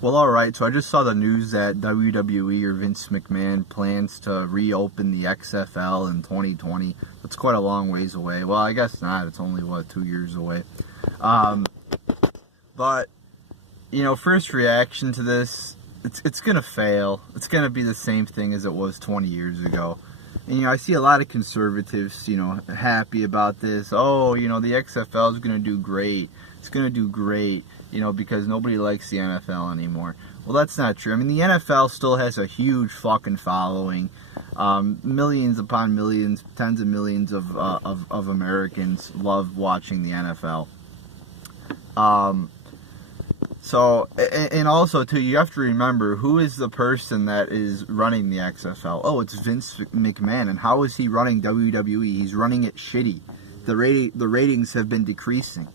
Well, alright, so I just saw the news that WWE or Vince McMahon plans to reopen the XFL in 2020. That's quite a long ways away. Well, I guess not. It's only, 2 years away. But, first reaction to this, it's going to fail. It's going to be the same thing as it was 20 years ago. And, I see a lot of conservatives, happy about this. Oh, the XFL is going to do great. It's going to do great. Because nobody likes the NFL anymore. Well, that's not true. I mean, the NFL still has a huge fucking following. Millions upon millions, tens of millions of Americans love watching the NFL. And also, too, you have to remember, who is the person that is running the XFL? Oh, it's Vince McMahon. And how is he running WWE? He's running it shitty. The ratings have been decreasing.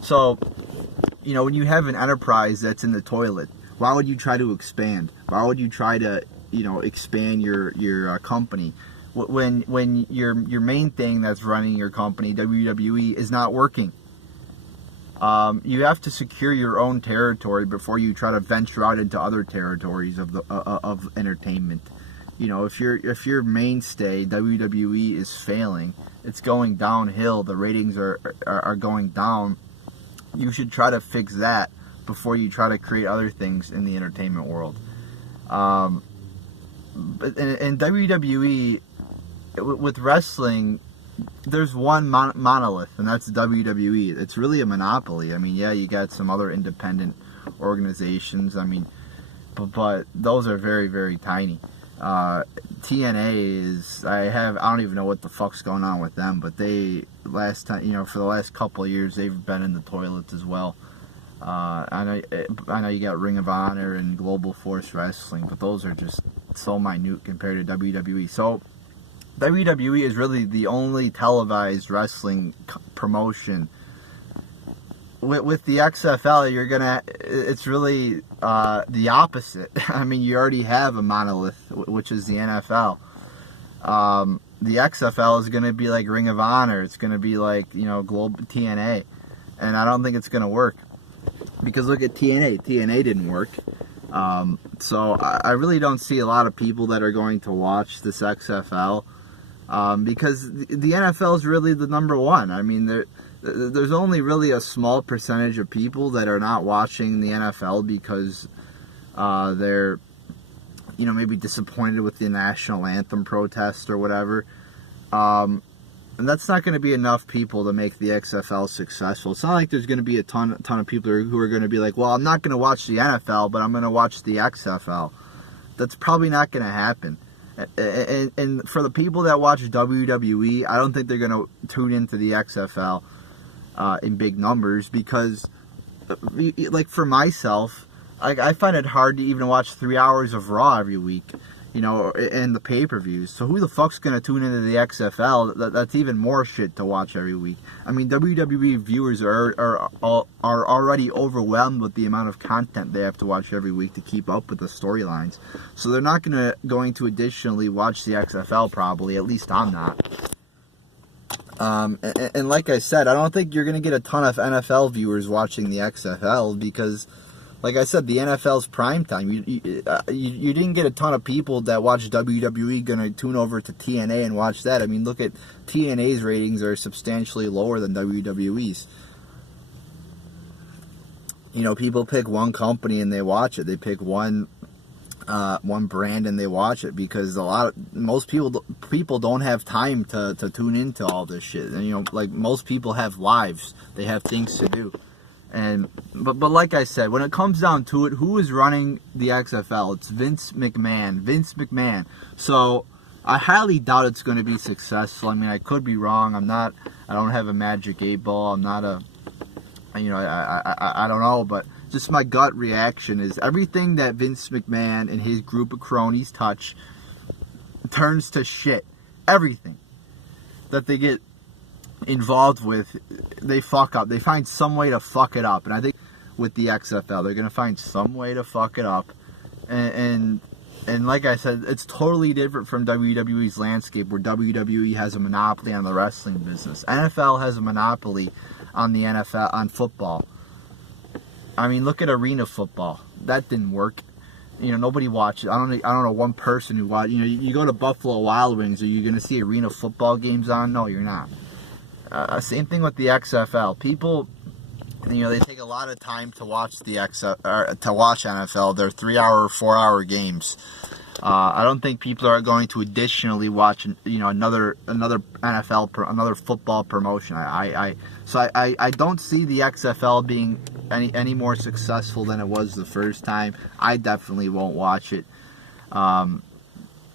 So, when you have an enterprise that's in the toilet, why would you try to expand? Why would you try to, expand your company when your main thing that's running your company, WWE, is not working? You have to secure your own territory before you try to venture out into other territories of entertainment. If your mainstay WWE is failing, it's going downhill. The ratings are going down. You should try to fix that before you try to create other things in the entertainment world. But in WWE, with wrestling, there's one monolith, and that's WWE. It's really a monopoly. I mean, yeah, you got some other independent organizations. I mean, but those are very, very tiny. TNA is, I don't even know what the fuck's going on with them, but they, for the last couple of years, they've been in the toilets as well. I know you got Ring of Honor and Global Force Wrestling, but those are just so minute compared to WWE. So WWE is really the only televised wrestling promotion. With the XFL, it's really the opposite. I mean, you already have a monolith, which is the NFL. The XFL is going to be like Ring of Honor. It's going to be like, Global TNA. And I don't think it's going to work. Because look at TNA. TNA didn't work. So I really don't see a lot of people that are going to watch this XFL. Because the NFL is really the number one. I mean, there's only really a small percentage of people that are not watching the NFL because they're, maybe disappointed with the national anthem protest or whatever. And that's not going to be enough people to make the XFL successful. It's not like there's going to be a ton of people who are going to be like, well, I'm not going to watch the NFL, but I'm going to watch the XFL. That's probably not going to happen. And for the people that watch WWE, I don't think they're going to tune into the XFL in big numbers because, like, for myself, I find it hard to even watch 3 hours of Raw every week, and the pay-per-views. So who the fuck's going to tune into the XFL? That's even more shit to watch every week. I mean, WWE viewers are already overwhelmed with the amount of content they have to watch every week to keep up with the storylines. So they're not going to additionally watch the XFL probably. At least I'm not. And like I said, I don't think you're going to get a ton of NFL viewers watching the XFL because, like I said, the NFL's prime time. You didn't get a ton of people that watch WWE going to tune over to TNA and watch that. I mean, look at TNA's ratings are substantially lower than WWE's. People pick one company and they watch it. They pick one brand and they watch it because most people don't have time to tune into all this shit. And like most people have lives, they have things to do. But like I said, when it comes down to it, who is running the XFL? It's Vince McMahon. So I highly doubt it's going to be successful. I mean, I could be wrong. I don't have a magic 8-ball. I'm not I don't know, but just my gut reaction is everything that Vince McMahon and his group of cronies touch turns to shit. Everything that they get involved with, they fuck up. They find some way to fuck it up. And I think with the XFL, they're going to find some way to fuck it up. And like I said, it's totally different from WWE's landscape, where WWE has a monopoly on the wrestling business. NFL has a monopoly on the NFL, on football. I mean, look at arena football. That didn't work. You know, nobody watches. I don't know one person who watch. You know, you go to Buffalo Wild Wings. Are you going to see arena football games on? No, you're not. Same thing with the XFL. People, you know, they take a lot of time to watch the NFL. They're 3-hour, 4-hour games. I don't think people are going to additionally watch, you know, another NFL, another football promotion. So I don't see the XFL being any more successful than it was the first time. I definitely won't watch it.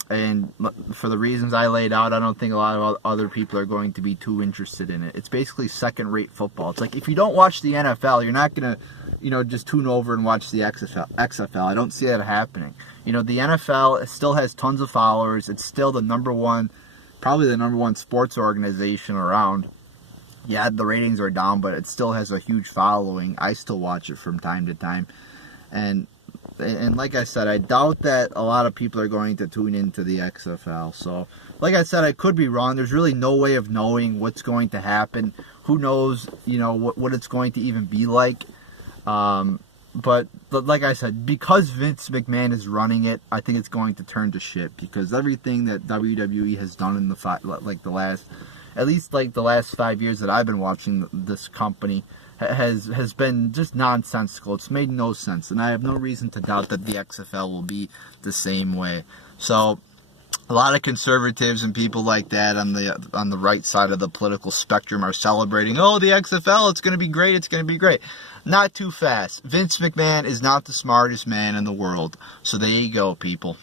And for the reasons I laid out, I don't think a lot of other people are going to be too interested in it. It's basically second-rate football. It's like if you don't watch the NFL, you're not going to, you know, just tune over and watch the XFL. I don't see that happening. You know, the NFL still has tons of followers. It's still the probably the number one sports organization around. Yeah, the ratings are down, but it still has a huge following. I still watch it from time to time. And like I said, I doubt that a lot of people are going to tune into the XFL. So, like I said, I could be wrong. There's really no way of knowing what's going to happen. Who knows, you know, what it's going to even be like. But like I said, because Vince McMahon is running it, I think it's going to turn to shit. Because everything that WWE has done in at least the last 5 years that I've been watching this company, has been just nonsensical. It's made no sense, and I have no reason to doubt that the XFL will be the same way. So, a lot of conservatives and people like that on the right side of the political spectrum are celebrating, oh, the XFL, it's going to be great, it's going to be great. Not too fast. Vince McMahon is not the smartest man in the world. So there you go, people.